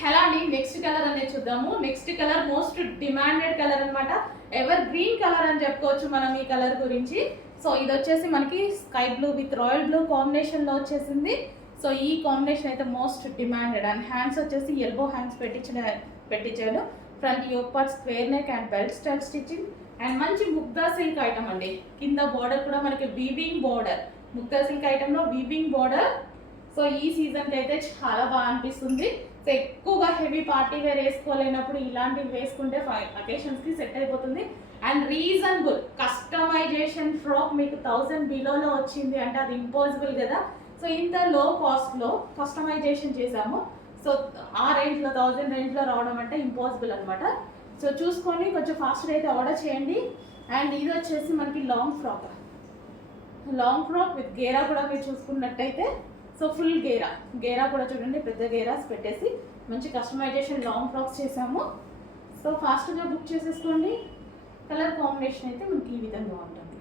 Hello అండి, next colour అనేది చూద్దాము. Next colour most demanded colour అనమాట. ఎవర్ గ్రీన్ కలర్ అని చెప్పుకోవచ్చు మనం ఈ కలర్ గురించి. సో ఇది వచ్చేసి మనకి sky blue with royal blue కాంబినేషన్లో వచ్చేసింది. సో ఈ కాంబినేషన్ అయితే మోస్ట్ డిమాండెడ్. అండ్ హ్యాండ్స్ వచ్చేసి ఎల్బో హ్యాండ్స్ పెట్టించాడు. Front yoke part square neck and belt style stitching and మంచి ముగ్గా సిల్క్ ఐటమ్ అండి. కింద బార్డర్ కూడా మనకి వీవింగ్ బార్డర్, ముగ్గా సిల్క్ ఐటమ్లో వీవింగ్ బార్డర్. సో ఈ సీజన్కి అయితే చాలా బాగా అనిపిస్తుంది. సో ఎక్కువగా హెవీ పార్టీ వేర్ వేసుకోలేనప్పుడు ఇలాంటివి వేసుకుంటే అకేషన్స్కి సెట్ అయిపోతుంది. అండ్ రీజనబుల్ కస్టమైజేషన్ ఫ్రాక్ మీకు 1000 బిలోలో వచ్చింది అంటే అది ఇంపాసిబుల్ కదా. సో ఇంత లో కాస్ట్లో కస్టమైజేషన్ చేసాము. సో ఆ రేంజ్లో 1000 రేంజ్లో రావడం అంటే ఇంపాసిబుల్ అనమాట. సో చూసుకొని కొంచెం ఫాస్ట్గా అయితే ఆర్డర్ చేయండి. అండ్ ఇది వచ్చేసి మనకి లాంగ్ ఫ్రాక్ విత్ గేరా కూడా మీరు చూసుకున్నట్టయితే. సో ఫుల్ గేరా కూడా చూడండి, పెద్ద గేరాస్ పెట్టేసి మంచి కస్టమైజేషన్ లాంగ్ ఫ్రాక్స్ చేసాము. సో ఫాస్ట్గా బుక్ చేసేసుకోండి. కలర్ కాంబినేషన్ అయితే మనకి ఈ విధంగా ఉంటుంది.